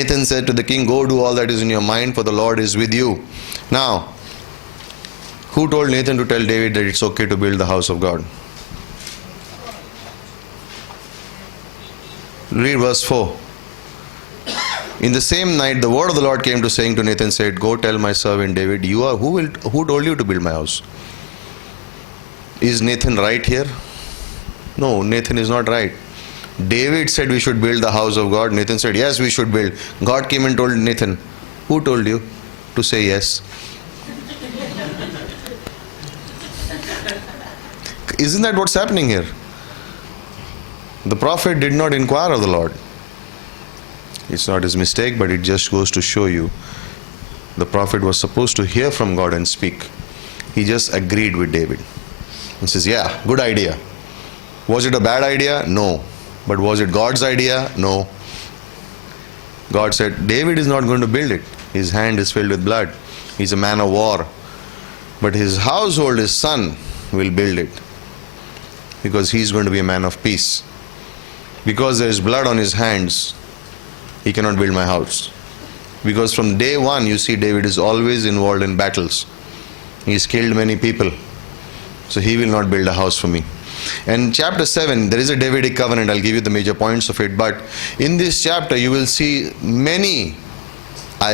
Nathan said to the king, "Go do all that is in your mind, for the Lord is with you." Now, who told Nathan to tell David that it's okay to build the house of God? Read verse 4. In the same night, the word of the Lord came to saying to Nathan, said, "Go tell my servant David, who told you to build my house?" Is Nathan right here? No, Nathan is not right. David said we should build the house of God. Nathan said, yes, we should build. God came and told Nathan, who told you to say yes? Isn't that what's happening here? The prophet did not inquire of the Lord. It's not his mistake, but it just goes to show you the prophet was supposed to hear from God and speak. He just agreed with David. He says, yeah, good idea. Was it a bad idea? No. But was it God's idea? No. God said, David is not going to build it. His hand is filled with blood. He's a man of war. But his household, his son, will build it. Because he's going to be a man of peace. Because there is blood on his hands, he cannot build my house. Because from day one, you see David is always involved in battles. He's killed many people. So he will not build a house for me. And chapter 7, there is a Davidic covenant. I'll give you the major points of it. But in this chapter, you will see many, I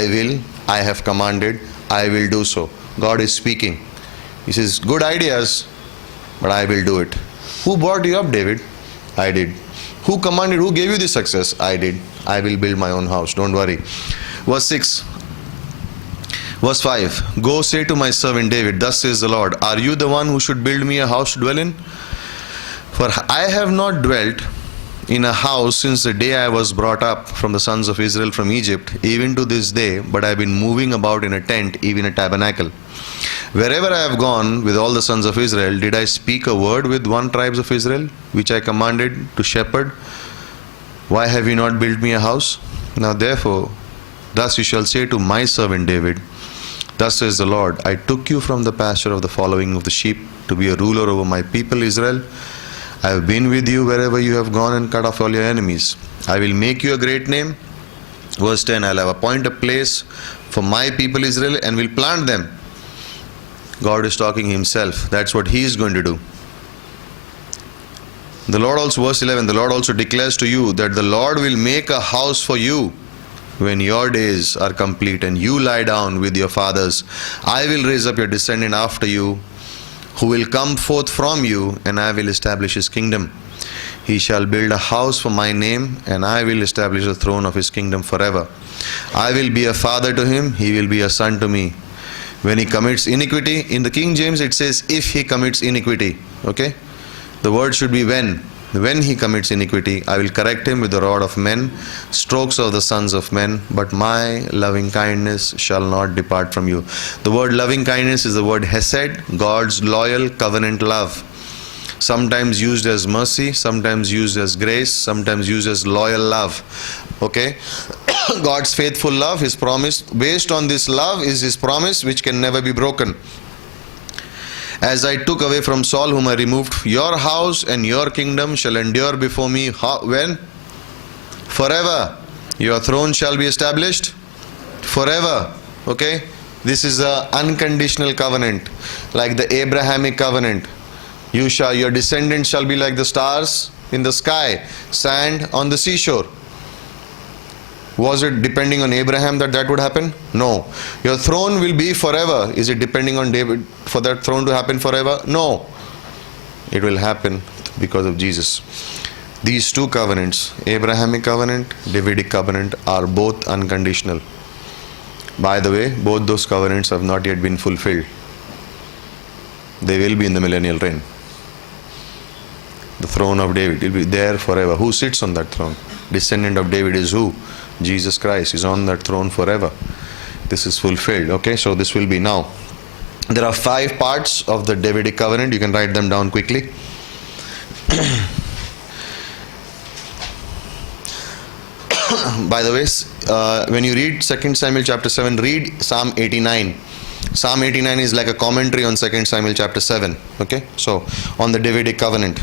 have commanded, I will do so. God is speaking. He says, good ideas, but I will do it. Who brought you up, David? I did. Who commanded, who gave you the success? I did. I will build my own house. Don't worry. Verse 6. Verse 5. Go say to my servant David, thus says the Lord, are you the one who should build me a house to dwell in? For I have not dwelt in a house since the day I was brought up from the sons of Israel from Egypt, even to this day, but I have been moving about in a tent, even a tabernacle. Wherever I have gone with all the sons of Israel, did I speak a word with one tribe of Israel, which I commanded to shepherd? Why have you not built me a house? Now therefore, thus you shall say to my servant David, thus says the Lord, I took you from the pasture of the following of the sheep to be a ruler over my people Israel. I have been with you wherever you have gone and cut off all your enemies. I will make you a great name. Verse 10, I will have appointed a place for my people Israel and will plant them. God is talking himself. That's what he is going to do. The Lord also, verse 11, the Lord also declares to you that the Lord will make a house for you when your days are complete and you lie down with your fathers. I will raise up your descendant after you, who will come forth from you, and I will establish his kingdom. He shall build a house for my name, and I will establish the throne of his kingdom forever. I will be a father to him, he will be a son to me. When he commits iniquity, in the King James it says, if he commits iniquity. Okay? The word should be when. When he commits iniquity, I will correct him with the rod of men, strokes of the sons of men, but my loving kindness shall not depart from you. The word loving kindness is the word hesed, God's loyal covenant love. Sometimes used as mercy, sometimes used as grace, sometimes used as loyal love. Okay? God's faithful love, his promise, based on this love is his promise which can never be broken. As I took away from Saul, whom I removed, your house and your kingdom shall endure before me. When? Forever. Your throne shall be established forever. Okay? This is an unconditional covenant, like the Abrahamic covenant. Your descendants shall be like the stars in the sky, sand on the seashore. Was it depending on Abraham that would happen? No. Your throne will be forever. Is it depending on David for that throne to happen forever? No. It will happen because of Jesus. These two covenants, Abrahamic covenant, Davidic covenant, are both unconditional. By the way, both those covenants have not yet been fulfilled. They will be in the millennial reign. The throne of David will be there forever. Who sits on that throne? Descendant of David is who? Jesus Christ is on that throne forever. This is fulfilled. Okay, so this will be now. There are 5 parts of the Davidic covenant. You can write them down quickly. By the way, when you read 2 Samuel chapter 7, read Psalm 89. Psalm 89 is like a commentary on 2 Samuel chapter 7. Okay, so on the Davidic covenant.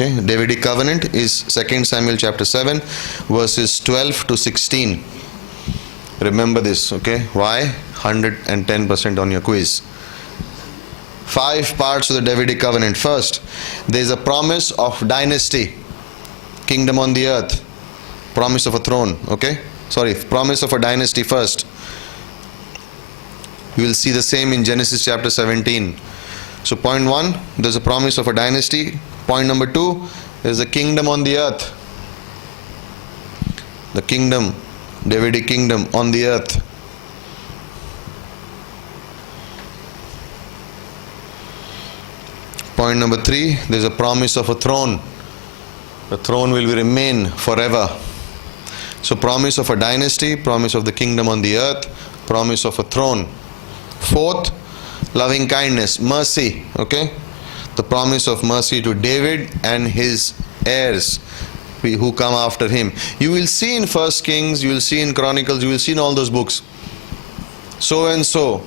Okay, Davidic covenant is 2 Samuel chapter 7, verses 12 to 16. Remember this, okay? Why? 110% on your quiz. 5 parts of the Davidic covenant. First, there is a promise of dynasty, kingdom on the earth, promise of a throne, okay? Promise of a dynasty first. You will see the same in Genesis chapter 17. So point 1, there's a promise of a dynasty. Point number 2, there's a kingdom on the earth. The kingdom, Davidic kingdom on the earth. Point number 3, there's a promise of a throne. The throne will remain forever. So promise of a dynasty, promise of the kingdom on the earth, promise of a throne. Fourth, loving kindness, mercy, okay? The promise of mercy to David and his heirs who come after him. You will see in 1 Kings, you will see in Chronicles, you will see in all those books. So and so.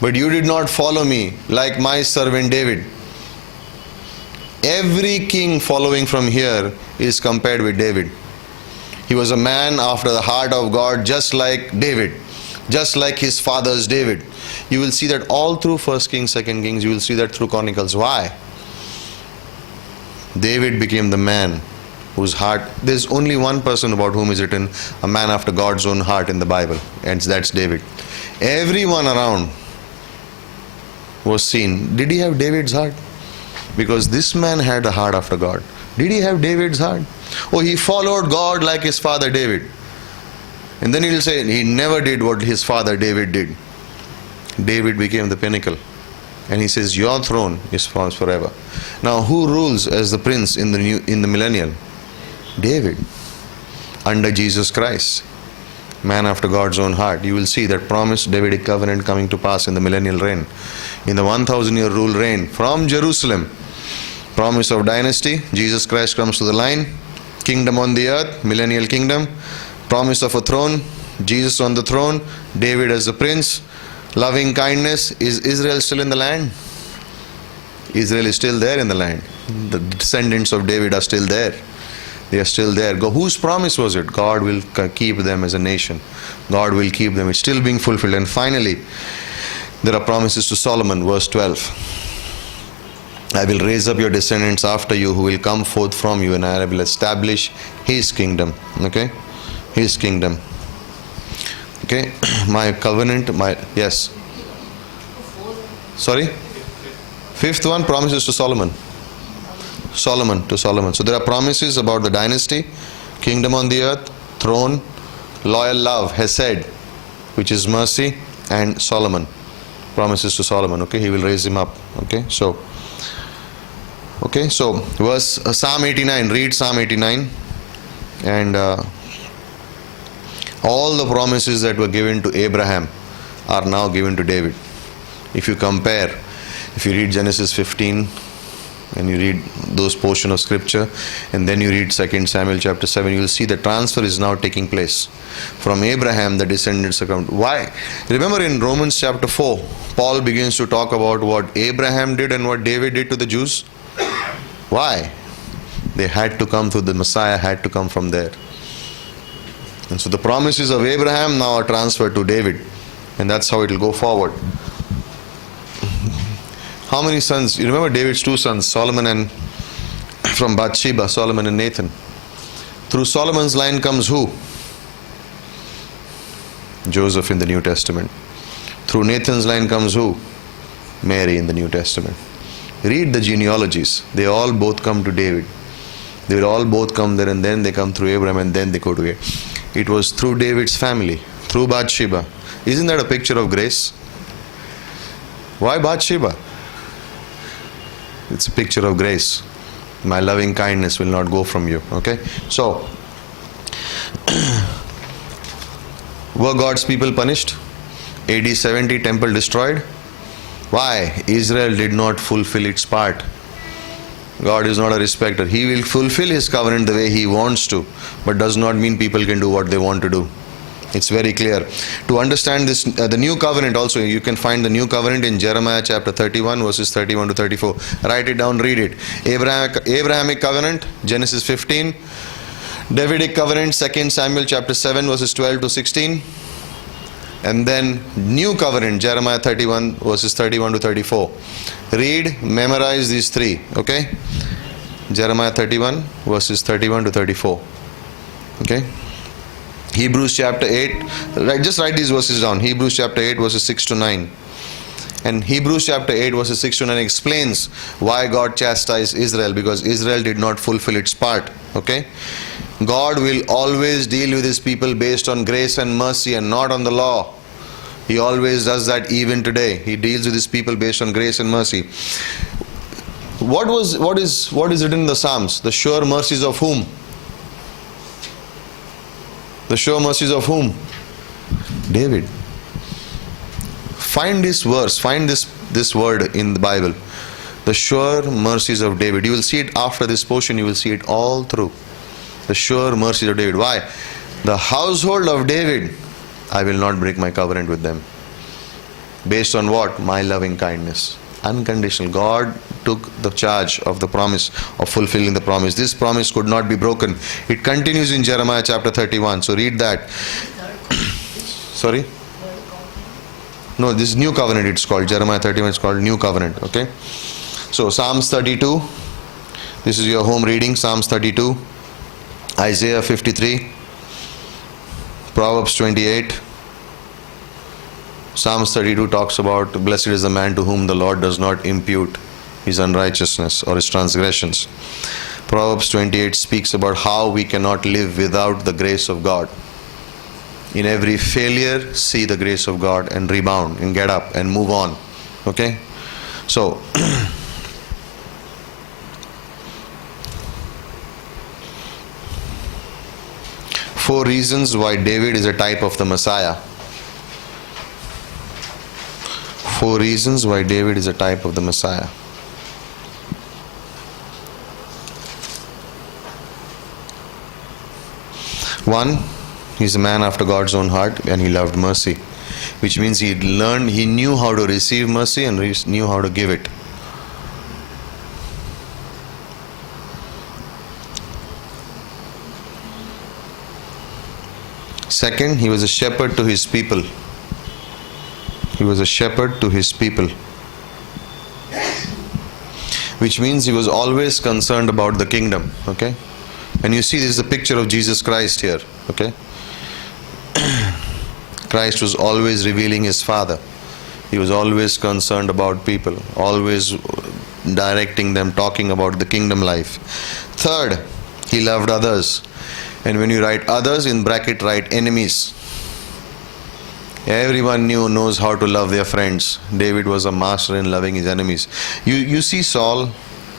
But you did not follow me like my servant David. Every king following from here is compared with David. He was a man after the heart of God, just like David, just like his fathers David. You will see that all through 1 Kings, 2 Kings, you will see that through Chronicles. Why? David became the man whose heart, there's only one person about whom is written, a man after God's own heart in the Bible, and that's David. Everyone around was seen. Did he have David's heart? Because this man had a heart after God. Did he have David's heart? Oh, he followed God like his father David. And then he will say, he never did what his father David did. David became the pinnacle. And he says, your throne is forever. Now, who rules as the prince in the millennial? David. Under Jesus Christ. Man after God's own heart. You will see that promised Davidic covenant coming to pass in the millennial reign. In the 1,000-year rule reign from Jerusalem. Promise of dynasty. Jesus Christ comes to the line. Kingdom on the earth. Millennial kingdom. Promise of a throne. Jesus on the throne. David as the prince. Loving kindness. Is Israel still in the land? Israel is still there in the land. The descendants of David are still there. They are still there. Whose promise was it? God will keep them as a nation. God will keep them. It's still being fulfilled. And finally, there are promises to Solomon, verse 12. I will raise up your descendants after you who will come forth from you, and I will establish his kingdom. Okay? His kingdom. Okay? My covenant, yes. Sorry? Fifth one, promises to Solomon. To Solomon. So there are promises about the dynasty, kingdom on the earth, throne, loyal love, Hesed, which is mercy, and Solomon. Promises to Solomon. Okay? He will raise him up. Okay? So verse Psalm 89. Read Psalm 89. And all the promises that were given to Abraham are now given to David. If you compare, if you read Genesis 15 and you read those portions of scripture, and then you read 2 Samuel chapter 7, you will see the transfer is now taking place. From Abraham, the descendants are come. Why? Remember in Romans chapter 4, Paul begins to talk about what Abraham did and what David did to the Jews. Why? They had to come through, the Messiah had to come from there. And so the promises of Abraham now are transferred to David. And that's how it will go forward. How many sons? You remember David's 2 sons, Solomon and from Bathsheba, Solomon and Nathan. Through Solomon's line comes who? Joseph in the New Testament. Through Nathan's line comes who? Mary in the New Testament. Read the genealogies. They all both come to David. They will all both come there, and then they come through Abraham, and then they go to it. It was through David's family, through Bathsheba. Isn't that a picture of grace? Why Bathsheba? It's a picture of grace. My loving kindness will not go from you. Okay? So, were God's people punished? AD 70, temple destroyed. Why? Israel did not fulfill its part. God is not a respecter. He will fulfill his covenant the way he wants to, but does not mean people can do what they want to do. It's very clear. To understand this, the new covenant also, you can find the new covenant in Jeremiah chapter 31 verses 31 to 34. Write it down, read it. Abrahamic covenant, Genesis 15. Davidic covenant, 2 Samuel chapter 7 verses 12 to 16. And then new covenant, Jeremiah 31 verses 31 to 34. Read, memorize these three, okay? Jeremiah 31 verses 31 to 34. Okay? Hebrews chapter 8, just write these verses down. Hebrews chapter 8 verses 6 to 9. And Hebrews chapter 8 verses 6 to 9 explains why God chastised Israel, because Israel did not fulfill its part. Okay? God will always deal with his people based on grace and mercy and not on the law. He always does that even today. He deals with his people based on grace and mercy. What is written in the Psalms? The sure mercies of whom? The sure mercies of whom? David. Find this verse, find this word in the Bible. The sure mercies of David. You will see it after this portion, you will see it all through. The sure mercies of David. Why? The household of David, I will not break my covenant with them. Based on what? My loving kindness. Unconditional. God took the charge of the promise, of fulfilling the promise. This promise could not be broken. It continues in Jeremiah chapter 31. So read that. Sorry? No, this is new covenant it's called. Jeremiah 31 is called new covenant. Okay? So Psalms 32. This is your home reading. Psalms 32. Isaiah 53. Proverbs 28. Psalms 32 talks about blessed is the man to whom the Lord does not impute his unrighteousness or his transgressions. Proverbs 28 speaks about how we cannot live without the grace of God. In every failure, see the grace of God and rebound and get up and move on. Okay? So, 4 reasons why David is a type of the Messiah. 4 reasons why David is a type of the Messiah. One, he's a man after God's own heart and he loved mercy, which means he knew how to receive mercy and knew how to give it. Second, he was a shepherd to his people. He was a shepherd to his people, which means he was always concerned about the kingdom. Okay? And you see, this is a picture of Jesus Christ here. Okay? Christ was always revealing his Father. He was always concerned about people, always directing them, talking about the kingdom life. Third, he loved others. And when you write others, in bracket write enemies. Everyone knows how to love their friends. David was a master in loving his enemies. You see Saul,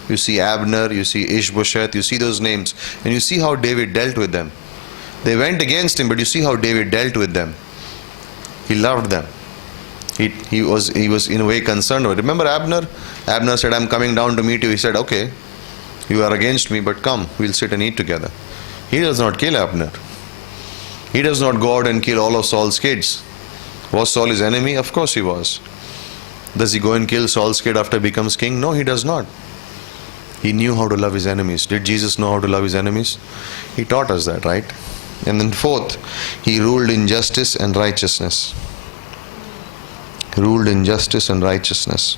you see Abner, you see Ishbosheth, you see those names, and you see how David dealt with them. They went against him, but you see how David dealt with them. He loved them. He was in a way concerned. Remember Abner? Abner said, I'm coming down to meet you. He said, okay, you are against me, but come, we'll sit and eat together. He does not kill Abner. He does not go out and kill all of Saul's kids. Was Saul his enemy? Of course he was. Does he go and kill Saul's kid after he becomes king? No, he does not. He knew how to love his enemies. Did Jesus know how to love his enemies? He taught us that, right? And then fourth, he ruled in justice and righteousness. Ruled in justice and righteousness.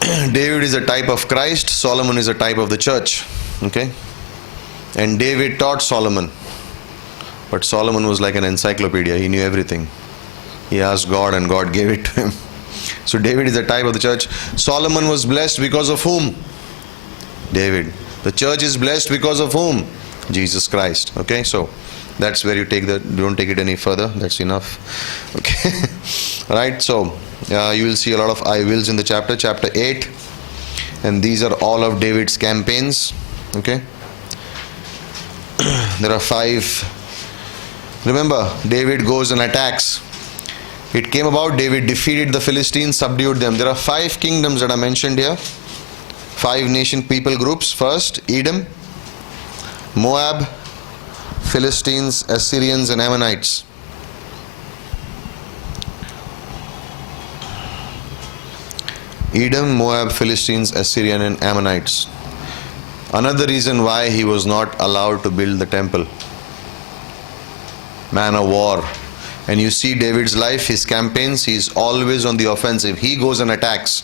David is a type of Christ. Solomon is a type of the church. Okay? And David taught Solomon. But Solomon was like an encyclopedia. He knew everything. He asked God and God gave it to him. So David is a type of the church. Solomon was blessed because of whom? David. The church is blessed because of whom? Jesus Christ. Okay, so that's where you take that. Don't take it any further. That's enough. Okay. Right, so you will see a lot of I wills in the chapter 8. And these are all of David's campaigns. Okay. There are 5. Remember, David goes and attacks. It came about, David defeated the Philistines, subdued them. There are 5 kingdoms that are mentioned here. 5 nation people groups. First, Edom, Moab, Philistines, Assyrians and Ammonites. Edom, Moab, Philistines, Assyrian and Ammonites. Another reason why he was not allowed to build the temple. Man of war. And you see David's life, his campaigns, he is always on the offensive. He goes and attacks.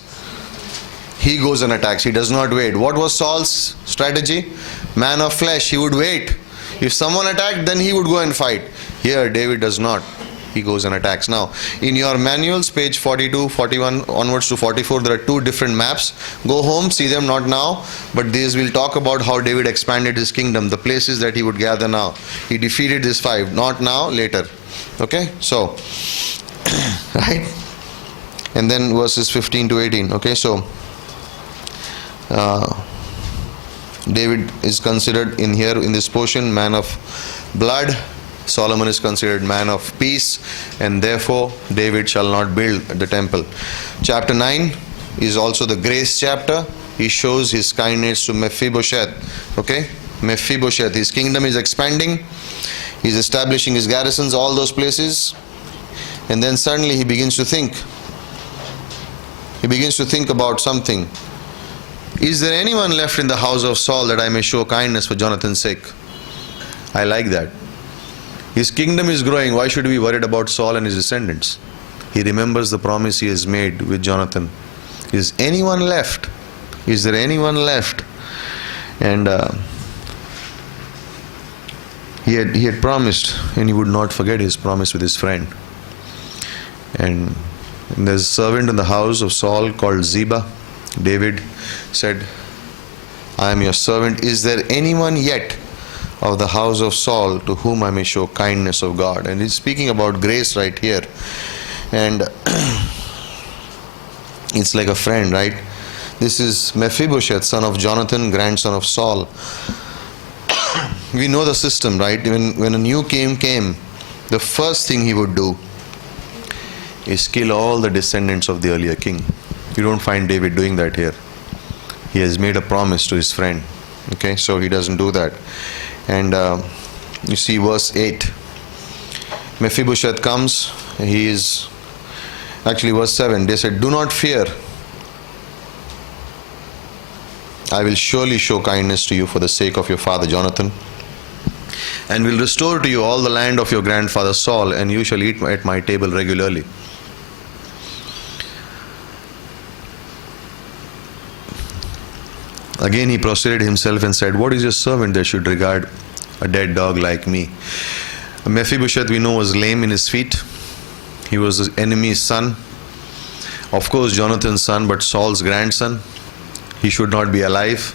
He goes and attacks. He does not wait. What was Saul's strategy? Man of flesh. He would wait. If someone attacked, then he would go and fight. Here, David does not. He goes and attacks. Now, in your manuals, page 42, 41 onwards to 44, there are two different maps. Go home, see them, not now. But these will talk about how David expanded his kingdom, the places that he would gather now. He defeated these 5. Not now, later. Okay? So, right? And then verses 15 to 18. Okay? So, David is considered in here, in this portion, man of blood. Solomon is considered man of peace, and therefore David shall not build the temple. Chapter 9 is also the grace chapter. He shows his kindness to Mephibosheth. Okay? Mephibosheth, his kingdom is expanding. He's establishing his garrisons, all those places. And then suddenly he begins to think. He begins to think about something. Is there anyone left in the house of Saul that I may show kindness for Jonathan's sake? I like that. His kingdom is growing. Why should we be worried about Saul and his descendants? He remembers the promise he has made with Jonathan. Is anyone left? Is there anyone left? And he had promised, and he would not forget his promise with his friend. And there's a servant in the house of Saul called Ziba. David said, I am your servant. Is there anyone yet of the house of Saul to whom I may show kindness of God? And he's speaking about grace right here. And it's like a friend, right? This is Mephibosheth, son of Jonathan, grandson of Saul. We know the system, right? When a new king came, the first thing he would do is kill all the descendants of the earlier king. You don't find David doing that here. He has made a promise to his friend. Okay, so he doesn't do that. And you see verse 8. Mephibosheth comes. He is, actually verse 7. They said, do not fear. I will surely show kindness to you for the sake of your father Jonathan, and will restore to you all the land of your grandfather Saul, and you shall eat at my table regularly. Again he prostrated himself and said, what is your servant that should regard a dead dog like me? Mephibosheth, we know, was lame in his feet. He was his enemy's son. Of course Jonathan's son, but Saul's grandson. He should not be alive.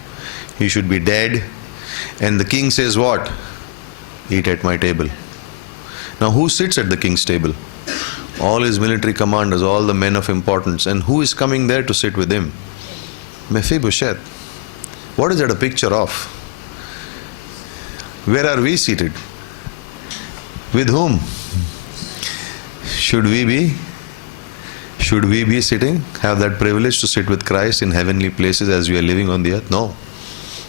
He should be dead. And the king says what? Eat at my table. Now who sits at the king's table? All his military commanders, all the men of importance. And who is coming there to sit with him? Mephibosheth. What is that a picture of? Where are we seated? With whom? Should we be sitting, have that privilege to sit with Christ in heavenly places as we are living on the earth? No.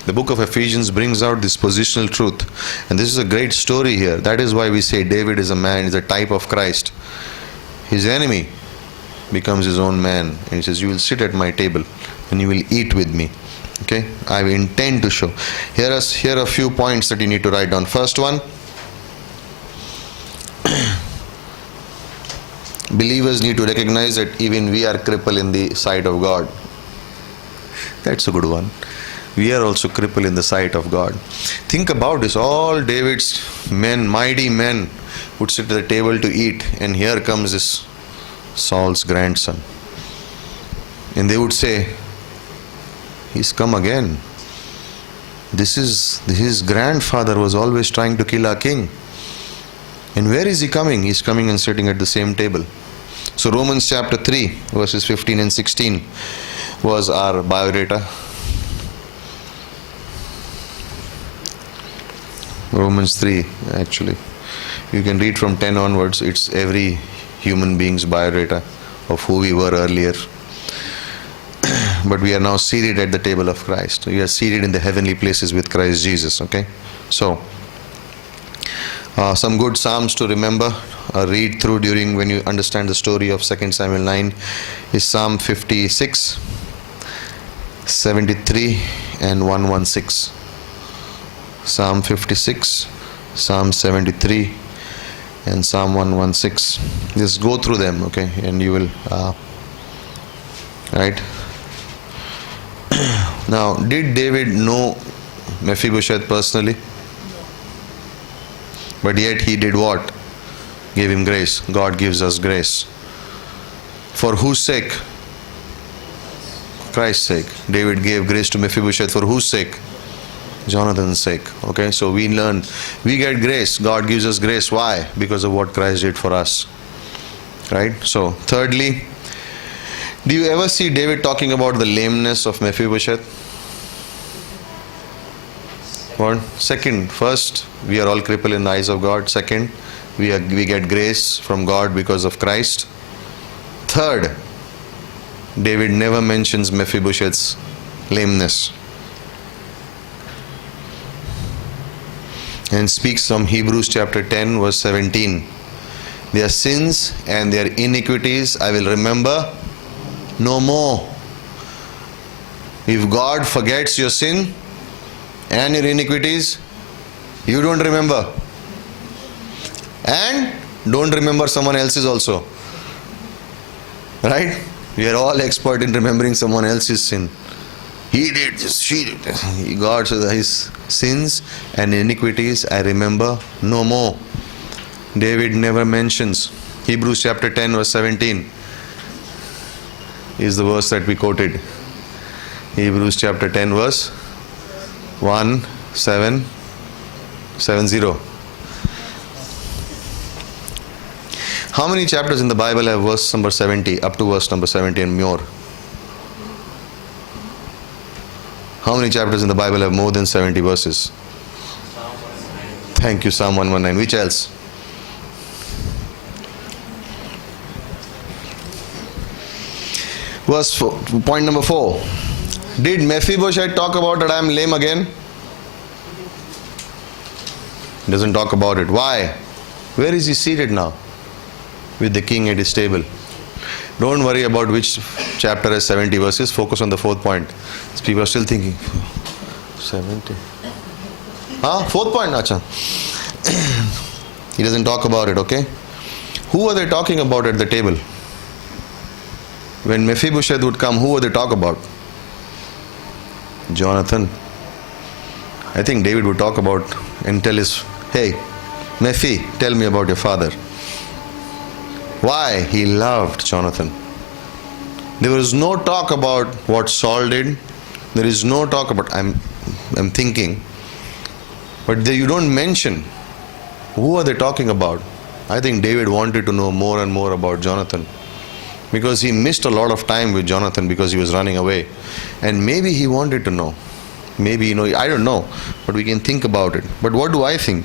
The book of Ephesians brings out this positional truth. And this is a great story here. That is why we say David is a man, is a type of Christ. His enemy becomes his own man. And he says, you will sit at my table and you will eat with me. Okay, I intend to show. Here are a few points that you need to write down. First one, believers need to recognize that even we are crippled in the sight of God. That's a good one. We are also crippled in the sight of God. Think about this. All David's men, mighty men, would sit at the table to eat, and here comes this Saul's grandson. And they would say, he's come again. His grandfather was always trying to kill our king. And where is he coming? He's coming and sitting at the same table. So Romans chapter 3 verses 15 and 16 was our biodata. Romans 3 actually. You can read from 10 onwards. It's every human being's biodata of who we were earlier. But we are now seated at the table of Christ. We are seated in the heavenly places with Christ Jesus. Okay? So, Some good psalms to remember, read through during when you understand the story of 2 Samuel 9 is Psalm 56, 73 and 116. Psalm 56, Psalm 73 and Psalm 116. Just go through them, okay, and you will, right? Now, did David know Mephibosheth personally? But yet he did what? Gave him grace. God gives us grace. For whose sake? Christ's sake. David gave grace to Mephibosheth for whose sake? Jonathan's sake. Okay, so we learn, we get grace. God gives us grace. Why? Because of what Christ did for us. Right? So, thirdly, do you ever see David talking about the lameness of Mephibosheth? One. Second, first, we are all crippled in the eyes of God. Second, we get grace from God because of Christ. Third, David never mentions Mephibosheth's lameness. And speaks from Hebrews chapter 10 verse 17. Their sins and their iniquities I will remember no more. If God forgets your sin and your iniquities, you don't remember. And don't remember someone else's also. Right? We are all expert in remembering someone else's sin. He did this, she did this. God says his sins and iniquities I remember no more. David never mentions. Hebrews chapter 10 verse 17 is the verse that we quoted. Hebrews chapter 10 verse 1770. How many chapters in the Bible have verse number 70, up to verse number 70 and more? How many chapters in the Bible have more than 70 verses? Thank you, Psalm 119. Which else? Verse 4, point number 4. Did Mephibosheth talk about that I am lame again? Doesn't talk about it. Why? Where is he seated now? With the king at his table. Don't worry about which chapter has 70 verses. Focus on the fourth point. People are still thinking, 70. Fourth point, Acha. He doesn't talk about it, okay? Who are they talking about at the table? When Mephibosheth would come, who would they talk about? Jonathan. I think David would talk about and tell his, hey, Mephi, tell me about your father. Why? He loved Jonathan. There was no talk about what Saul did. There is no talk about, I'm thinking. But you don't mention. Who are they talking about? I think David wanted to know more and more about Jonathan. Because he missed a lot of time with Jonathan because he was running away. And maybe he wanted to know. Maybe, I don't know. But we can think about it. But what do I think?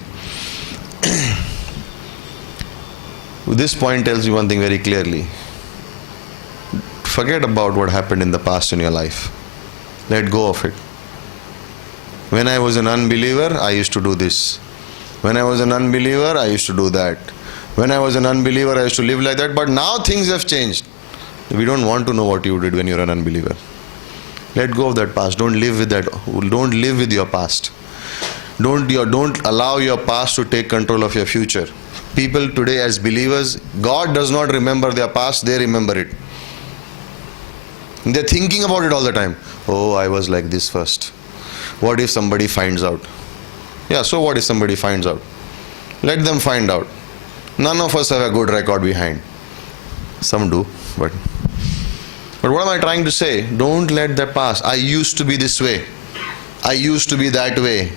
This point tells you one thing very clearly. Forget about what happened in the past in your life. Let go of it. When I was an unbeliever, I used to do this. When I was an unbeliever, I used to do that. When I was an unbeliever, I used to live like that. But now things have changed. We don't want to know what you did when you're an unbeliever. Let go of that past. Don't live with that. Don't live with your past. Don't allow your past to take control of your future. People today as believers, God does not remember their past, they remember it. They're thinking about it all the time. Oh, I was like this first. What if somebody finds out? Yeah, so what if somebody finds out? Let them find out. None of us have a good record behind. Some do, but what am I trying to say? Don't let that pass. I used to be this way. I used to be that way.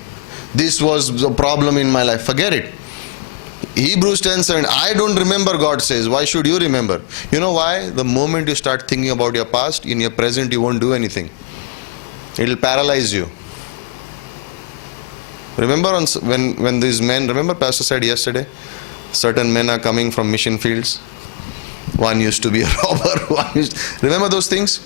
This was the problem in my life. Forget it. Hebrews 10:7. I don't remember, God says. Why should you remember? You know why? The moment you start thinking about your past, in your present you won't do anything. It will paralyze you. Remember when these men, remember Pastor said yesterday, certain men are coming from mission fields. One used to be a robber. Remember those things?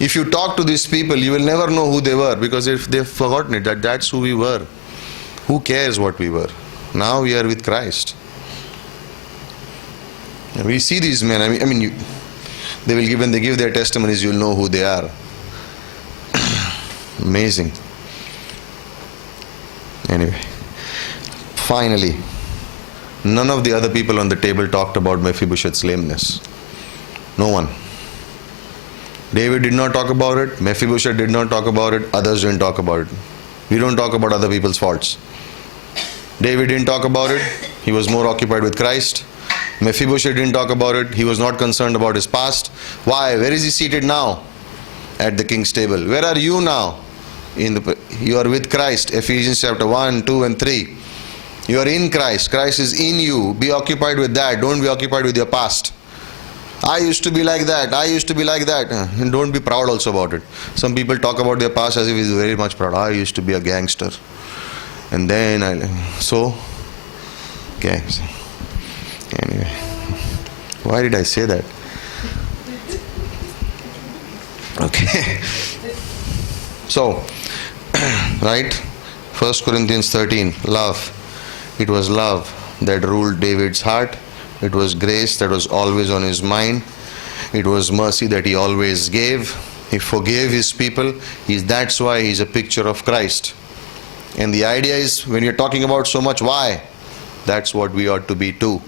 If you talk to these people, you will never know who they were because if they've forgotten it, that's who we were. Who cares what we were? Now we are with Christ. We see these men. They will give, when they give their testimonies, you'll know who they are. Amazing. Anyway, finally, none of the other people on the table talked about Mephibosheth's lameness. No one. David did not talk about it. Mephibosheth did not talk about it. Others didn't talk about it. We don't talk about other people's faults. David didn't talk about it. He was more occupied with Christ. Mephibosheth didn't talk about it. He was not concerned about his past. Why? Where is he seated now? At the king's table. Where are you now? You are with Christ. Ephesians chapter 1, 2 and 3. You are in Christ. Christ is in you. Be occupied with that. Don't be occupied with your past. I used to be like that. I used to be like that. And don't be proud also about it. Some people talk about their past as if he's very much proud. I used to be a gangster. And then gangster. Anyway. Why did I say that? Okay. So, right? 1 Corinthians 13. Love. It was love that ruled David's heart. It was grace that was always on his mind. It was mercy that he always gave. He forgave his people. That's why he's a picture of Christ. And the idea is, when you're talking about so much why, that's what we ought to be too.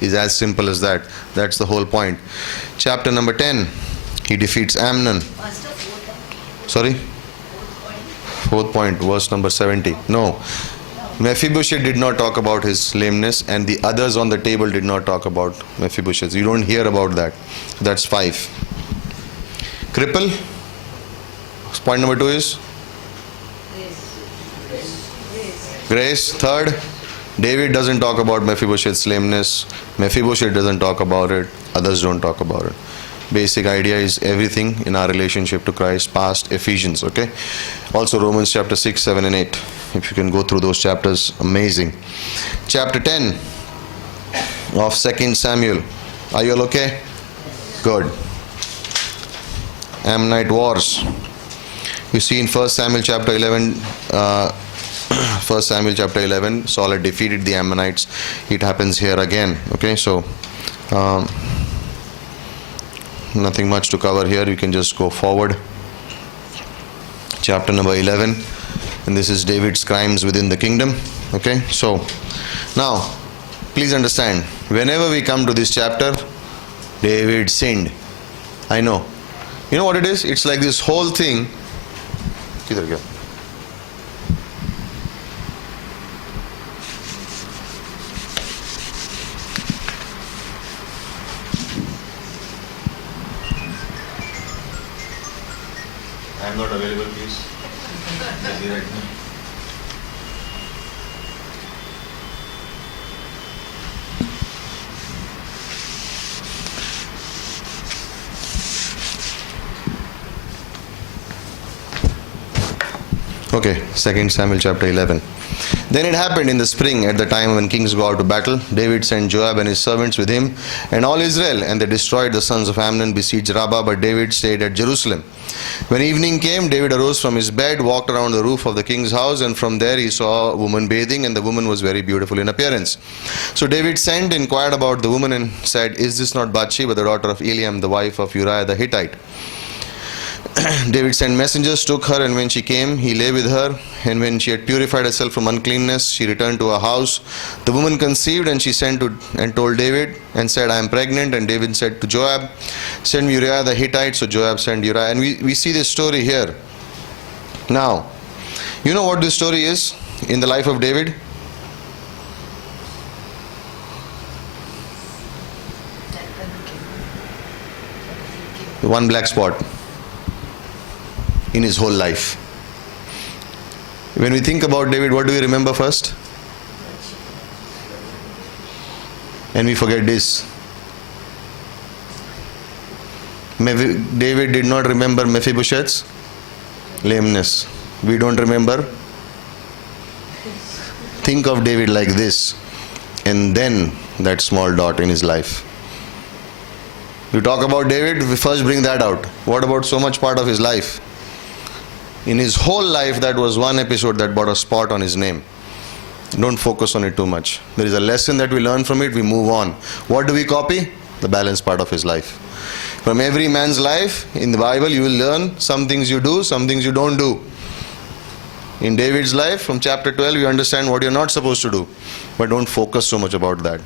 Is as simple as that. That's the whole point. Chapter number 10. He defeats Amnon. Sorry? Fourth point, verse number 70. No. Mephibosheth did not talk about his lameness, and the others on the table did not talk about Mephibosheth. You don't hear about that. That's 5. Cripple. Point number 2 is? Grace. Third, David doesn't talk about Mephibosheth's lameness. Mephibosheth doesn't talk about it. Others don't talk about it. Basic idea is everything in our relationship to Christ, past, Ephesians, okay? Also Romans chapter 6, 7 and 8. If you can go through those chapters, amazing. Chapter 10 of 2 Samuel. Are you all okay? Good. Ammonite wars. You see in 1 Samuel chapter 11, 1 Samuel chapter 11, Saul had defeated the Ammonites. It happens here again. Okay, so nothing much to cover here. You can just go forward. Chapter number 11. And this is David's crimes within the kingdom. Okay, so now please understand, whenever we come to this chapter, David sinned. I know. You know what it is? It's like this whole thing. Kidhar gaya? I am not available, please. Busy right now. Okay, 2 Samuel chapter 11. Then it happened in the spring, at the time when kings go out to battle, David sent Joab and his servants with him and all Israel, and they destroyed the sons of Ammon, besieged Rabbah, but David stayed at Jerusalem. When evening came, David arose from his bed, walked around the roof of the king's house, and from there he saw a woman bathing, and the woman was very beautiful in appearance. So David sent, inquired about the woman, and said, "Is this not Bathsheba, the daughter of Eliam, the wife of Uriah the Hittite?" David sent messengers, took her, and when she came, he lay with her. And when she had purified herself from uncleanness, she returned to her house. The woman conceived, and she sent and told David, and said, "I am pregnant." And David said to Joab, "Send me Uriah the Hittite." So Joab sent Uriah. And we see this story here. Now, you know what this story is in the life of David? One black spot in his whole life. When we think about David, what do we remember first? And we forget this. David did not remember Mephibosheth's lameness. We don't remember. Think of David like this, and then that small dot in his life. You talk about David, we first bring that out. What about so much part of his life? In his whole life, that was one episode that brought a spot on his name. Don't focus on it too much. There is a lesson that we learn from it, we move on. What do we copy? The balanced part of his life. From every man's life, in the Bible, you will learn some things you do, some things you don't do. In David's life, from chapter 12, you understand what you're not supposed to do. But don't focus so much about that.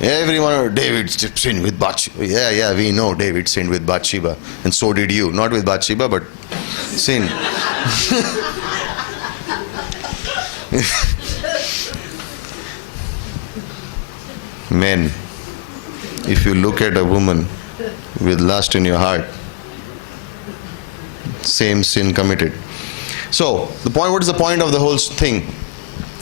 Everyone, David sinned with Bathsheba. Yeah, we know David sinned with Bathsheba. And so did you. Not with Bathsheba, but sin. Men, if you look at a woman with lust in your heart, same sin committed. So, what is the point of the whole thing?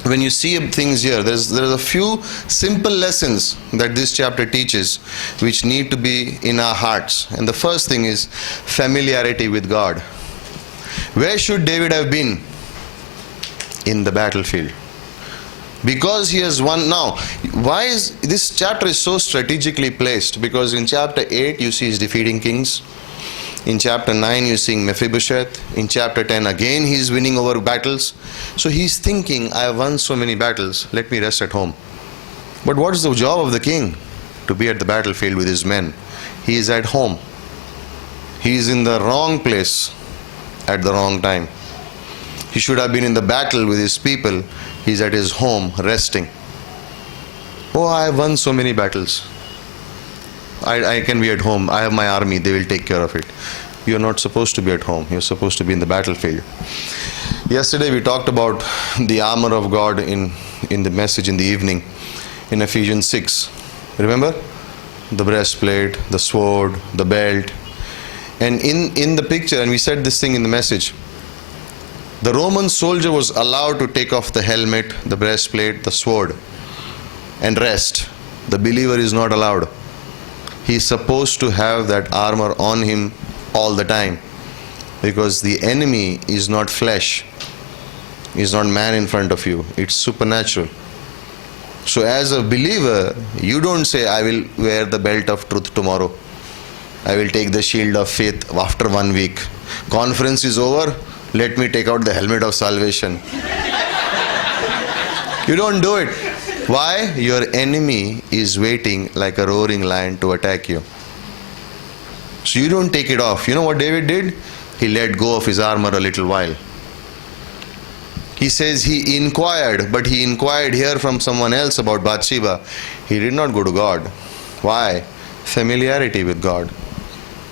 When you see things here, there's a few simple lessons that this chapter teaches which need to be in our hearts. And the first thing is familiarity with God. Where should David have been? In the battlefield. Because he has won. Now, why is this chapter is so strategically placed? Because in chapter 8 you see he's defeating kings. In chapter 9 you're seeing Mephibosheth. In chapter 10 again he's winning over battles. So he's thinking, I have won so many battles, let me rest at home. But what is the job of the king? To be at the battlefield with his men. He is at home. He is in the wrong place at the wrong time. He should have been in the battle with his people. He's at his home resting. Oh, I have won so many battles. I can be at home. I have my army. They will take care of it. You're not supposed to be at home. You're supposed to be in the battlefield. Yesterday we talked about the armor of God in the message in the evening in Ephesians 6. Remember? The breastplate, the sword, the belt. And in the picture, and we said this thing in the message, the Roman soldier was allowed to take off the helmet, the breastplate, the sword, and rest. The believer is not allowed. He is supposed to have that armor on him all the time. Because the enemy is not flesh. Is not man in front of you. It's supernatural. So as a believer, you don't say, I will wear the belt of truth tomorrow. I will take the shield of faith after 1 week. Conference is over. Let me take out the helmet of salvation. You don't do it. Why? Your enemy is waiting like a roaring lion to attack you. So you don't take it off. You know what David did? He let go of his armor a little while. He says he inquired, but he inquired here from someone else about Bathsheba. He did not go to God. Why? Familiarity with God.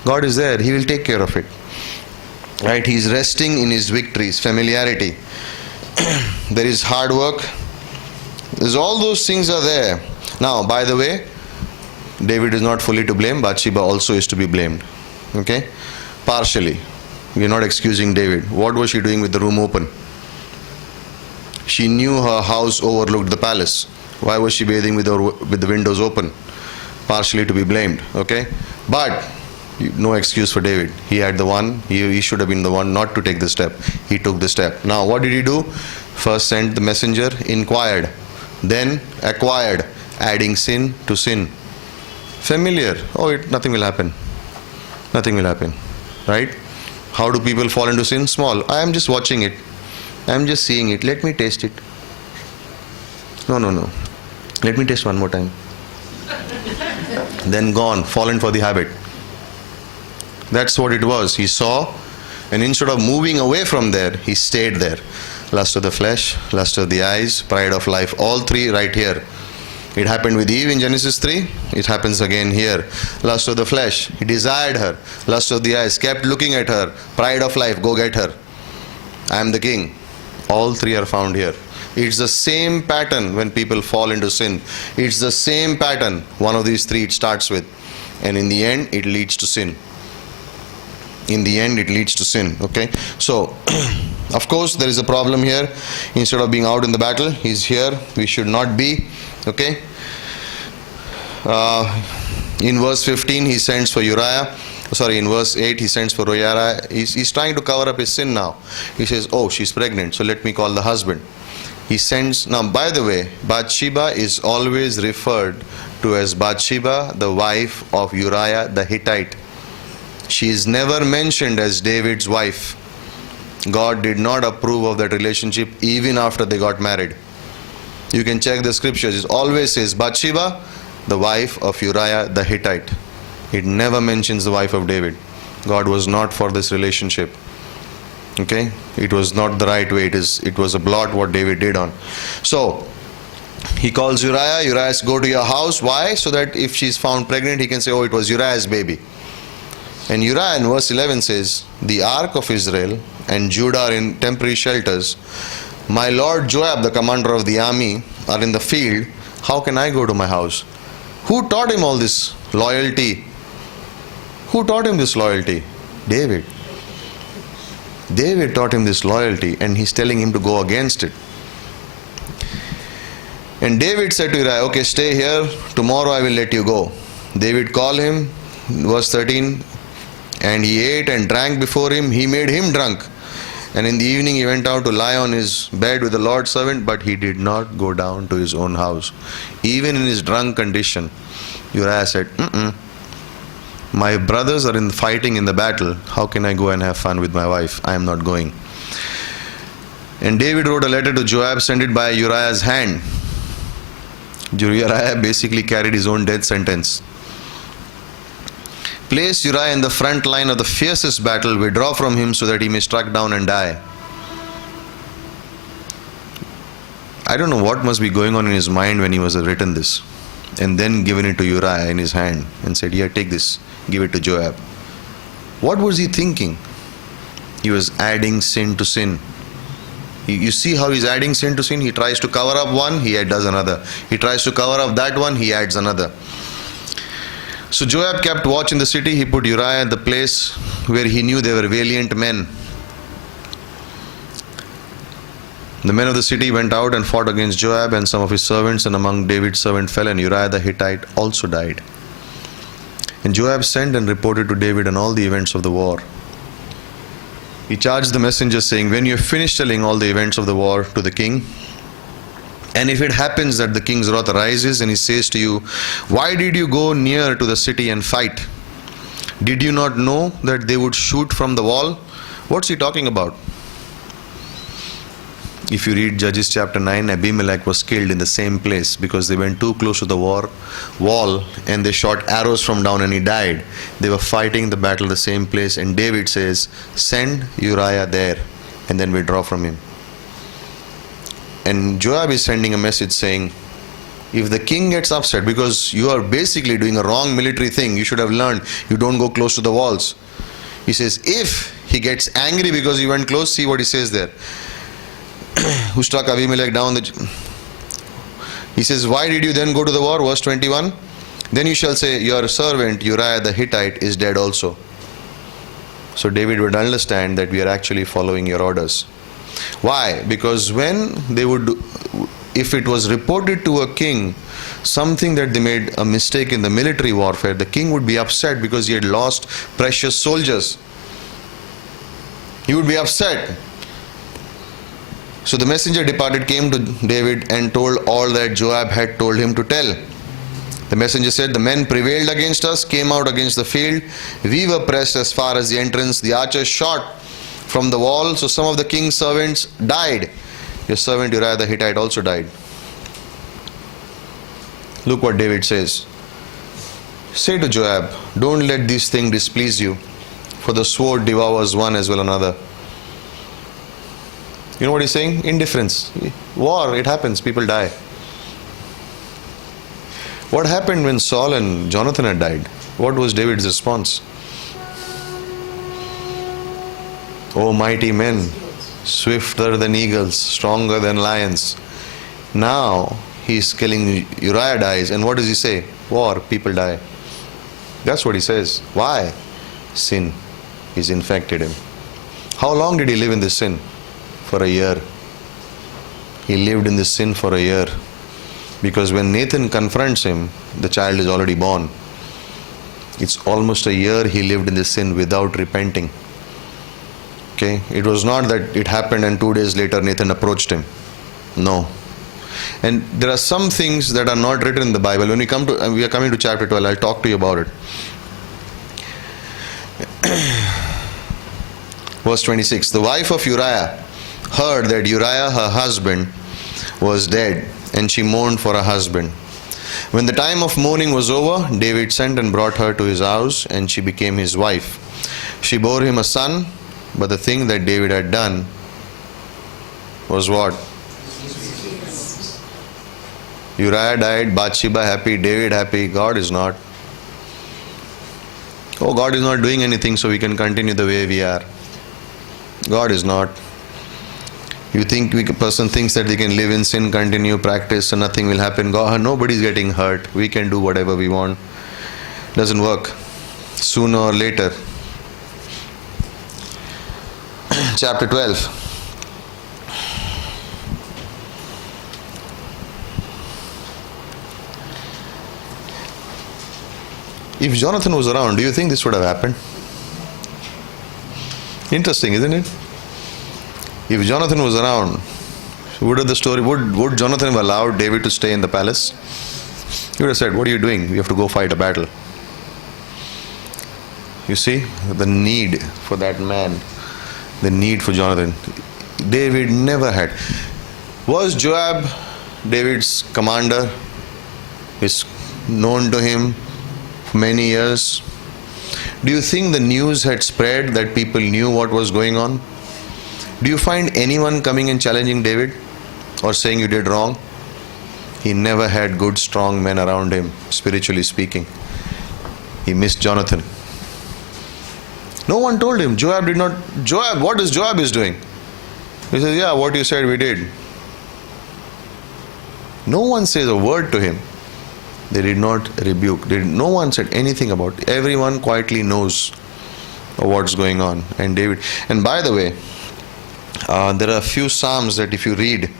God is there. He will take care of it. Right? He is resting in his victories. Familiarity. There is hard work. There's all those things are there. Now, by the way, David is not fully to blame. Bathsheba also is to be blamed. Okay? Partially. We are not excusing David. What was she doing with the room open? She knew her house overlooked the palace. Why was she bathing with the windows open? Partially to be blamed. Okay? But no excuse for David. He had the one. He should have been the one not to take the step. He took the step. Now, what did he do? First sent the messenger, inquired. Then acquired, adding sin to sin. Familiar. Oh, nothing will happen. Nothing will happen. Right? How do people fall into sin? Small. I am just watching it. I am just seeing it. Let me taste it. No. Let me taste one more time. Then gone. Fallen for the habit. That's what it was. He saw, and instead of moving away from there, he stayed there. Lust of the flesh, lust of the eyes, pride of life. All three right here. It happened with Eve in Genesis 3. It happens again here. Lust of the flesh. He desired her. Lust of the eyes. Kept looking at her. Pride of life. Go get her. I am the king. All three are found here. It's the same pattern when people fall into sin. It's the same pattern. One of these three it starts with. And in the end, it leads to sin. In the end, it leads to sin. Okay? So, of course, there is a problem here. Instead of being out in the battle, he's here. We should not be. Okay? In verse 15, he sends for Uriah. In verse 8, he sends for Uriah. He's trying to cover up his sin now. He says, oh, she's pregnant, so let me call the husband. He sends. Now, by the way, Bathsheba is always referred to as Bathsheba, the wife of Uriah the Hittite. She is never mentioned as David's wife. God did not approve of that relationship even after they got married. You can check the scriptures. It always says Bathsheba, the wife of Uriah the Hittite. It never mentions the wife of David. God was not for this relationship. Okay? It was not the right way. It was a blot what David did on. So, he calls Uriah. Uriah says, go to your house. Why? So that if she's found pregnant, he can say, oh, it was Uriah's baby. And Uriah in verse 11 says, the ark of Israel and Judah are in temporary shelters. My lord Joab, the commander of the army, are in the field. How can I go to my house? Who taught him all this loyalty? Who taught him this loyalty? David. David taught him this loyalty, and he's telling him to go against it. And David said to Uriah, okay, stay here. Tomorrow I will let you go. David called him, verse 13, and he ate and drank before him. He made him drunk. And in the evening he went out to lie on his bed with the Lord's servant, but he did not go down to his own house. Even in his drunk condition, Uriah said, my brothers are fighting in the battle. How can I go and have fun with my wife? I am not going. And David wrote a letter to Joab, sent it by Uriah's hand. Uriah basically carried his own death sentence. Place Uriah in the front line of the fiercest battle, withdraw from him so that he may struck down and die. I don't know what must be going on in his mind when he was written this, and then given it to Uriah in his hand and said, here, take this, give it to Joab. What was he thinking? He was adding sin to sin. You see how he's adding sin to sin? He tries to cover up one, he does another. He tries to cover up that one, he adds another. So Joab kept watch in the city. He put Uriah at the place where he knew they were valiant men. The men of the city went out and fought against Joab and some of his servants, and among David's servants fell, and Uriah the Hittite also died. And Joab sent and reported to David on all the events of the war. He charged the messenger, saying, when you have finished telling all the events of the war to the king, and if it happens that the king's wrath arises and he says to you, why did you go near to the city and fight? Did you not know that they would shoot from the wall? What's he talking about? If you read Judges chapter 9, Abimelech was killed in the same place because they went too close to the wall and they shot arrows from down and he died. They were fighting the battle in the same place, and David says, send Uriah there and then withdraw from him. And Joab is sending a message saying, if the king gets upset, because you are basically doing a wrong military thing, you should have learned, you don't go close to the walls. He says, if he gets angry because you went close, see what he says there. Who struck Abimelech down? He says, why did you then go to the war? Verse 21. Then you shall say, your servant Uriah the Hittite is dead also. So David would understand that we are actually following your orders. Why? Because when they would, if it was reported to a king something that they made a mistake in the military warfare, the king would be upset because he had lost precious soldiers. He would be upset. So the messenger departed, came to David and told all that Joab had told him to tell. The messenger said, the men prevailed against us, came out against the field. We were pressed as far as the entrance. The archers shot from the wall, so some of the king's servants died. Your servant Uriah the Hittite also died. Look what David says. Say to Joab, don't let these things displease you, for the sword devours one as well another. You know what he's saying? Indifference. War, it happens, people die. What happened when Saul and Jonathan had died? What was David's response? Oh, mighty men, swifter than eagles, stronger than lions. Now he's killing, Uriah dies, and what does he say? War, people die. That's what he says. Why? Sin. He's infected him. How long did he live in this sin? For a year. He lived in this sin for a year. Because when Nathan confronts him, the child is already born. It's almost a year he lived in this sin without repenting. Okay? It was not that it happened and 2 days later Nathan approached him. No. And there are some things that are not written in the Bible. When we are coming to chapter 12, I'll talk to you about it. Verse 26. The wife of Uriah heard that Uriah, her husband, was dead, and she mourned for her husband. When the time of mourning was over, David sent and brought her to his house, and she became his wife. She bore him a son, but the thing that David had done was what? Uriah died, Bathsheba happy, David happy. God is not. Oh, God is not doing anything so we can continue the way we are. God is not. You think a person thinks that they can live in sin, continue, practice, and nothing will happen. God, nobody's getting hurt. We can do whatever we want. Doesn't work. Sooner or later. Chapter 12. If Jonathan was around, do you think this would have happened? Interesting, isn't it? If Jonathan was around, would Jonathan have allowed David to stay in the palace? He would have said, what are you doing? You have to go fight a battle. You see, the need for that man, the need for Jonathan. David never had. Was Joab David's commander? Is known to him for many years. Do you think the news had spread that people knew what was going on? Do you find anyone coming and challenging David or saying you did wrong? He never had good, strong men around him, spiritually speaking. He missed Jonathan. No one told him. Joab, what is Joab is doing? He says, yeah, what you said we did. No one says a word to him. They did not rebuke. No one said anything about it. Everyone quietly knows what's going on. And David. And by the way, there are a few psalms that if you read,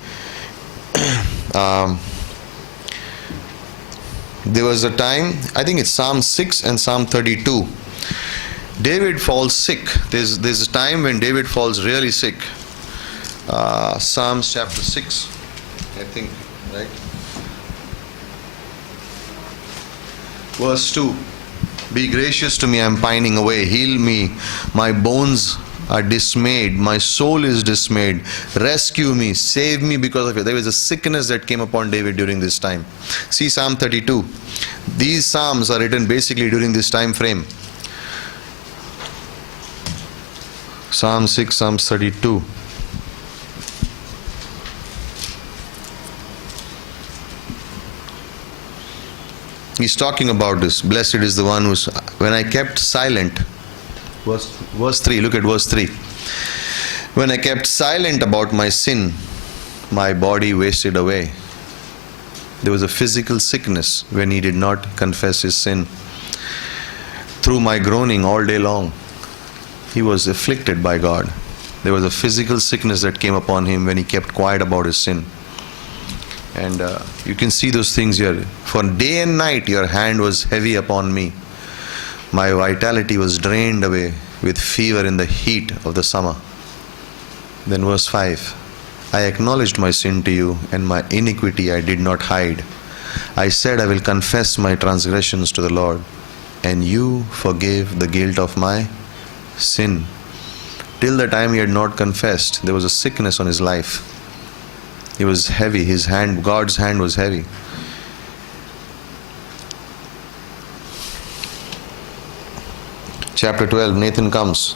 there was a time, I think it's Psalm 6 and Psalm 32. David falls sick. There's a time when David falls really sick. Psalms chapter 6, I think, right? Verse 2. Be gracious to me, I am pining away. Heal me, my bones are dismayed. My soul is dismayed. Rescue me, save me because of you. There was a sickness that came upon David during this time. See Psalm 32. These psalms are written basically during this time frame. Psalm 6, Psalm 32. He's talking about this. Blessed is the one who's, when I kept silent. Verse 3, look at verse 3. When I kept silent about my sin, my body wasted away. There was a physical sickness when he did not confess his sin. Through my groaning all day long, he was afflicted by God. There was a physical sickness that came upon him when he kept quiet about his sin. And you can see those things here. For day and night your hand was heavy upon me. My vitality was drained away with fever in the heat of the summer. Then verse 5. I acknowledged my sin to you, and my iniquity I did not hide. I said, I will confess my transgressions to the Lord, and you forgave the guilt of my sin. Till the time he had not confessed, there was a sickness on his life. He was heavy. His hand, God's hand was heavy. Chapter 12, Nathan comes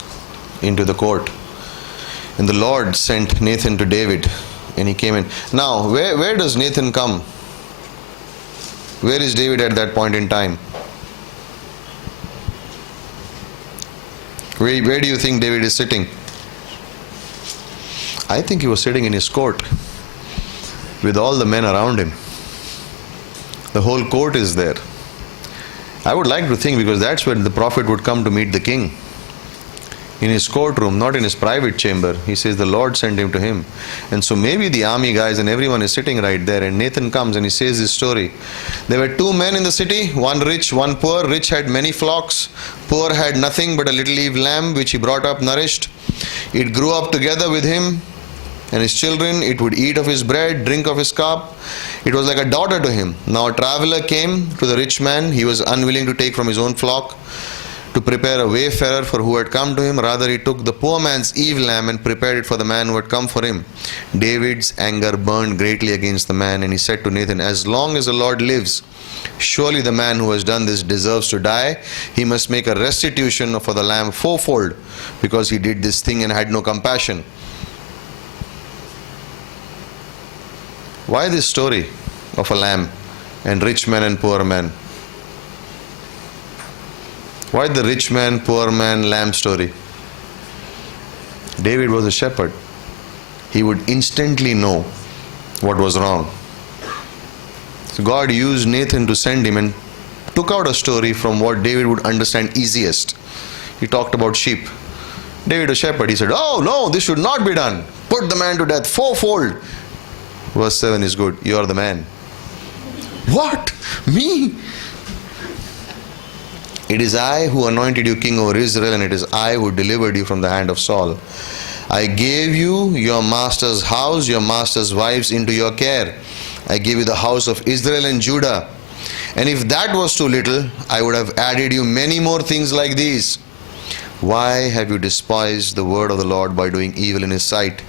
into the court. And the Lord sent Nathan to David. And he came in. Now, where does Nathan come? Where is David at that point in time? Where do you think David is sitting? I think he was sitting in his court with all the men around him. The whole court is there. I would like to think, because that's where the prophet would come to meet the king. In his courtroom, not in his private chamber. He says the Lord sent him to him. And so maybe the army guys and everyone is sitting right there, and Nathan comes and he says this story. There were two men in the city, one rich, one poor. Rich had many flocks. Poor had nothing but a little Eve lamb which he brought up nourished. It grew up together with him and his children. It would eat of his bread, drink of his cup. It was like a daughter to him. Now a traveler came to the rich man. He was unwilling to take from his own flock to prepare a wayfarer for who had come to him. Rather, he took the poor man's ewe lamb and prepared it for the man who had come for him. David's anger burned greatly against the man, and he said to Nathan, as long as the Lord lives, surely the man who has done this deserves to die. He must make a restitution for the lamb fourfold, because he did this thing and had no compassion. Why this story of a lamb and rich man and poor man? Why the rich man, poor man, lamb story? David was a shepherd. He would instantly know what was wrong. So God used Nathan to send him and took out a story from what David would understand easiest. He talked about sheep. David, a shepherd, he said, oh no, this should not be done. Put the man to death fourfold. Verse 7 is good. You are the man. What? Me? It is I who anointed you king over Israel, and it is I who delivered you from the hand of Saul. I gave you your master's house, your master's wives into your care. I gave you the house of Israel and Judah. And if that was too little, I would have added you many more things like these. Why have you despised the word of the Lord by doing evil in his sight?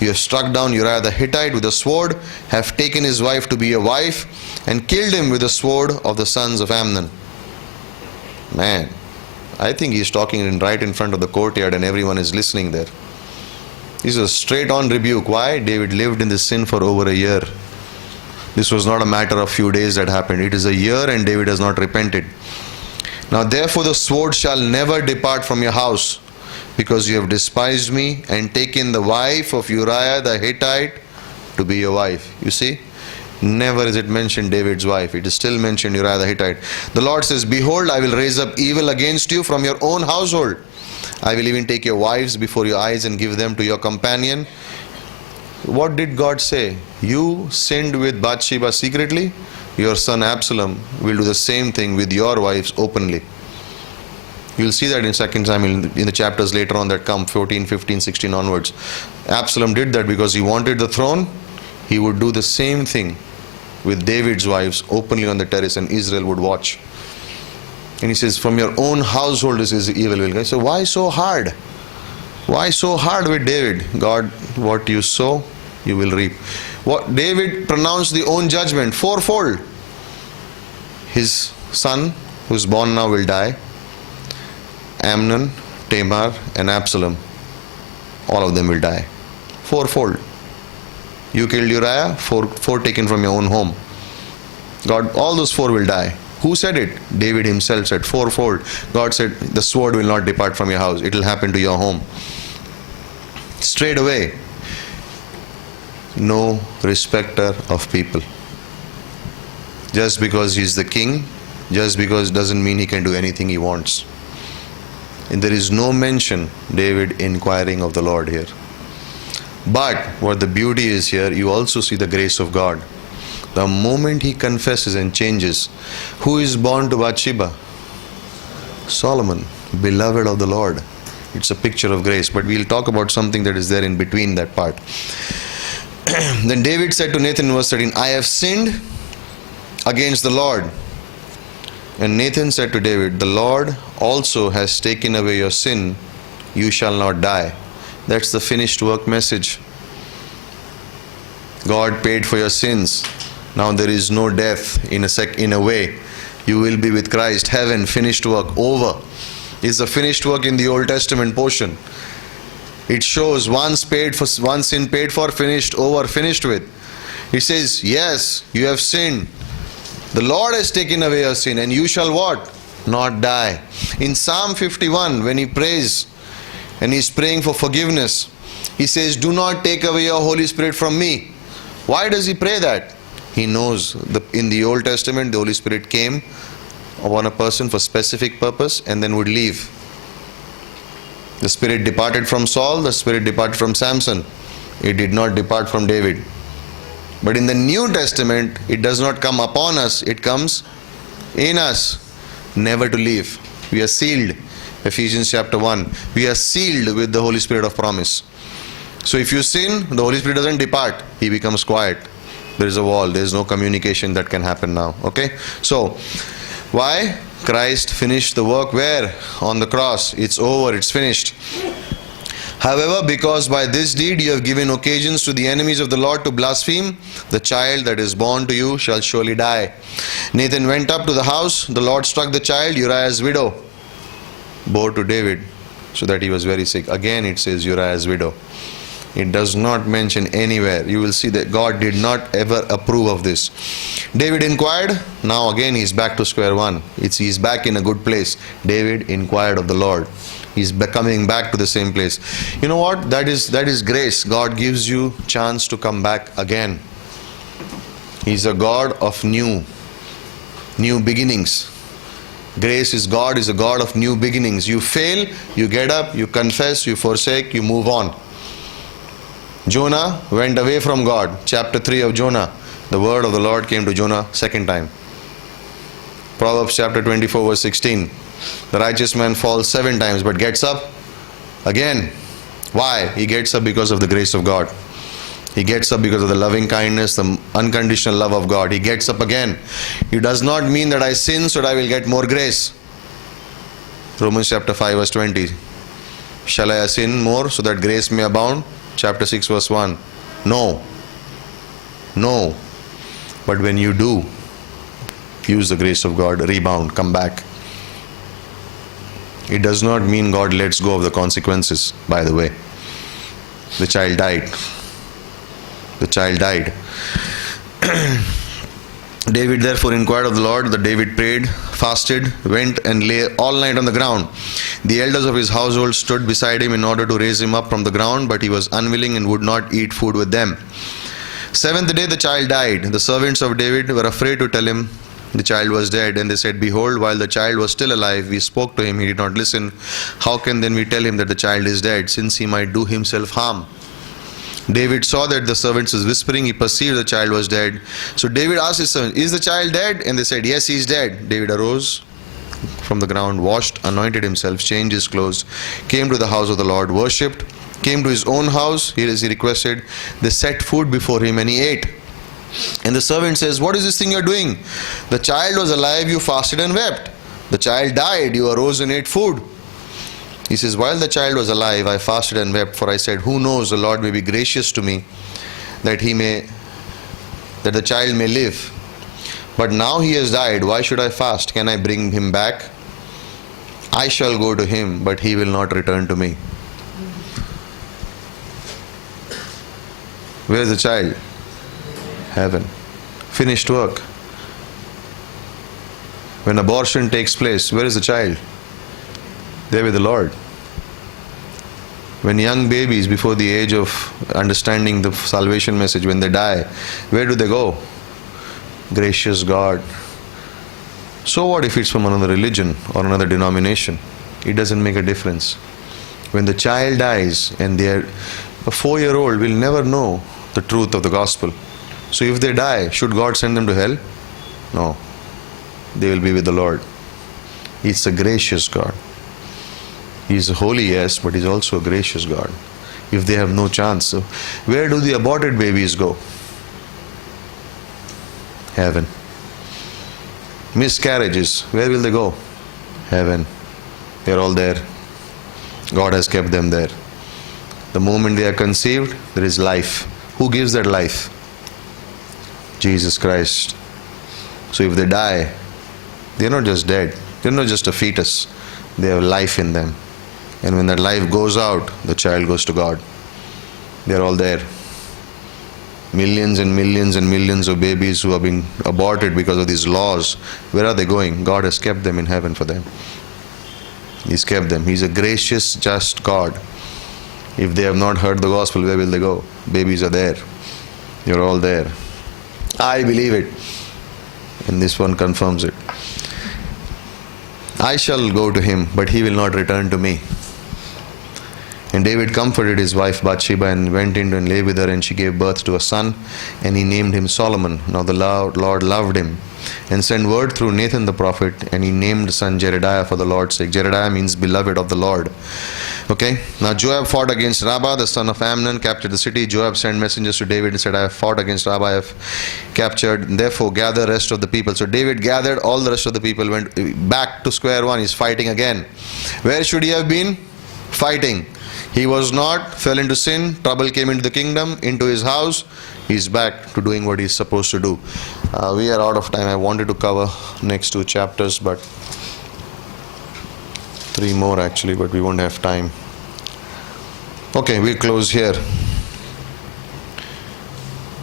You have struck down Uriah the Hittite with a sword, have taken his wife to be your wife, and killed him with the sword of the sons of Amnon. Man, I think he's talking right in front of the courtyard and everyone is listening there. This is a straight on rebuke. Why? David lived in this sin for over a year. This was not a matter of few days that happened. It is a year and David has not repented. Now therefore the sword shall never depart from your house, because you have despised me and taken the wife of Uriah the Hittite to be your wife. You see? Never is it mentioned David's wife. It is still mentioned Uriah the Hittite. The Lord says, behold, I will raise up evil against you from your own household. I will even take your wives before your eyes and give them to your companion. What did God say? You sinned with Bathsheba secretly. Your son Absalom will do the same thing with your wives openly. You'll see that in 2 Samuel, in the chapters later on that come, 14, 15, 16 onwards. Absalom did that because he wanted the throne. He would do the same thing with David's wives openly on the terrace, and Israel would watch. And he says, from your own household this is evil will come. So why so hard? Why so hard with David? God, what you sow, you will reap. What David pronounced the own judgment fourfold. His son, who's born now, will die. Amnon, Tamar, and Absalom, all of them will die. Fourfold. You killed Uriah, four taken from your own home. God, all those four will die. Who said it? David himself said, fourfold. God said, the sword will not depart from your house. It will happen to your home. Straight away. No respecter of people. Just because he's the king, just because doesn't mean he can do anything he wants. And there is no mention, David inquiring of the Lord here. But what the beauty is here, you also see the grace of God. The moment he confesses and changes, who is born to Bathsheba? Solomon, beloved of the Lord. It's a picture of grace, but we'll talk about something that is there in between that part. Then David said to Nathan in verse 13, I have sinned against the Lord. And Nathan said to David, the Lord also has taken away your sin, you shall not die. That's the finished work message. God paid for your sins. Now there is no death in a way. You will be with Christ. Heaven, finished work, over. It's the finished work in the Old Testament portion. It shows one sin paid for, finished, over, finished with. It says, yes, you have sinned. The Lord has taken away your sin, and you shall what? Not die. In Psalm 51, when he prays, and he's praying for forgiveness, he says, do not take away your Holy Spirit from me. Why does he pray that? He knows in the Old Testament, the Holy Spirit came upon a person for specific purpose and then would leave. The Spirit departed from Saul, the Spirit departed from Samson. It did not depart from David. But in the New Testament, it does not come upon us, it comes in us, never to leave. We are sealed. Ephesians chapter 1. We are sealed with the Holy Spirit of promise. So if you sin, the Holy Spirit doesn't depart. He becomes quiet. There is a wall. There is no communication that can happen now. Okay? So, Why? Christ finished the work where? On the cross. It's over, it's finished. However, because by this deed you have given occasions to the enemies of the Lord to blaspheme, the child that is born to you shall surely die. Nathan went up to the house. The Lord struck the child. Uriah's widow bore to David, so that he was very sick. Again it says Uriah's widow. It does not mention anywhere. You will see that God did not ever approve of this. David inquired. Now again he is back to square one. He's back in a good place. David inquired of the Lord. He's coming back to the same place. You know what? That is grace. God gives you chance to come back again. He's a God of new beginnings. Grace is God is a God of new beginnings. You fail, you get up, you confess, you forsake, you move on. Jonah went away from God. Chapter 3 of Jonah. The word of the Lord came to Jonah second time. Proverbs chapter 24 verse 16. The righteous man falls 7 times but gets up again. Why? He gets up because of the grace of God. He gets up because of the loving kindness, the unconditional love of God. He gets up again. It does not mean that I sin so that I will get more grace. Romans chapter 5 verse 20. Shall I sin more so that grace may abound? Chapter 6 verse 1. No. No. But when you do, use the grace of God, rebound, come back. It does not mean God lets go of the consequences, by the way. The child died. The child died. David therefore inquired of the Lord. That David prayed, fasted, went and lay all night on the ground. The elders of his household stood beside him in order to raise him up from the ground, but he was unwilling and would not eat food with them. 7th day the child died. The servants of David were afraid to tell him the child was dead, and they said, behold, while the child was still alive, we spoke to him, he did not listen. How can then we tell him that the child is dead, since he might do himself harm? David saw that the servants was whispering. He perceived the child was dead. So David asked his servants, is the child dead? And they said, yes, he is dead. David arose from the ground, washed, anointed himself, changed his clothes, came to the house of the Lord, worshipped, came to his own house. Here is he requested. They set food before him and he ate. And the servant says, what is this thing you are doing? The child was alive, you fasted and wept. The child died, you arose and ate food. He says, while the child was alive, I fasted and wept, for I said, who knows, the Lord may be gracious to me, that the child may live. But now he has died, why should I fast? Can I bring him back? I shall go to him, but he will not return to me. Where is the child? Heaven. Finished work. When abortion takes place, where is the child? There with the Lord. When young babies before the age of understanding the salvation message, when they die, where do they go? Gracious God. So what if it's from another religion or another denomination? It doesn't make a difference. When the child dies, and a 4-year-old will never know the truth of the gospel. So if they die, should God send them to hell? No. They will be with the Lord. He's a gracious God. He's holy, yes, but He's also a gracious God. If they have no chance. So where do the aborted babies go? Heaven. Miscarriages, where will they go? Heaven. They're all there. God has kept them there. The moment they are conceived, there is life. Who gives that life? Jesus Christ. So if they die, they're not just dead. They're not just a fetus. They have life in them. And when that life goes out, the child goes to God. They're all there. Millions and millions and millions of babies who have been aborted because of these laws, where are they going? God has kept them in heaven for them. He's kept them. He's a gracious, just God. If they have not heard the gospel, where will they go? Babies are there. You're all there. I believe it. And this one confirms it. I shall go to him, but he will not return to me. And David comforted his wife Bathsheba and went in and lay with her, and she gave birth to a son, and he named him Solomon. Now the Lord loved him and sent word through Nathan the prophet, and he named the son Jedediah for the Lord's sake. Jedediah means beloved of the Lord. Okay, now Joab fought against Rabbah, the son of Amnon, captured the city. Joab sent messengers to David and said, I have fought against Rabbah, I have captured, therefore gather the rest of the people. So David gathered all the rest of the people, went back to square one. He's fighting again. Where should he have been? Fighting. He was not, fell into sin, trouble came into the kingdom, into his house. He's back to doing what he's supposed to do. We are out of time. I wanted to cover next 2 chapters, but 3 more actually, but we won't have time. Okay, we'll close here.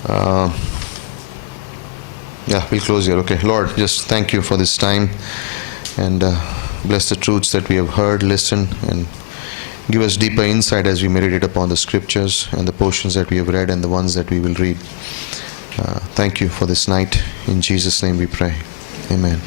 We'll close here. Okay, Lord, just thank you for this time, and bless the truths that we have heard, listened, and give us deeper insight as we meditate upon the scriptures and the portions that we have read and the ones that we will read. Thank you for this night. In Jesus' name we pray. Amen.